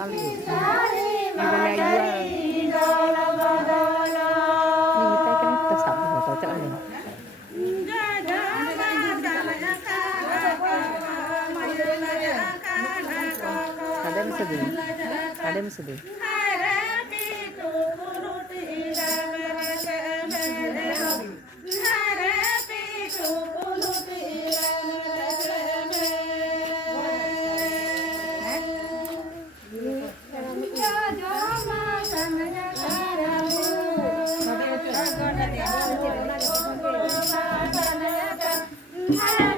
sekali. Nilai jual. Ini kita kan kita sama cocok nih. Ada mesti deh. Ada mesti deh. Hi.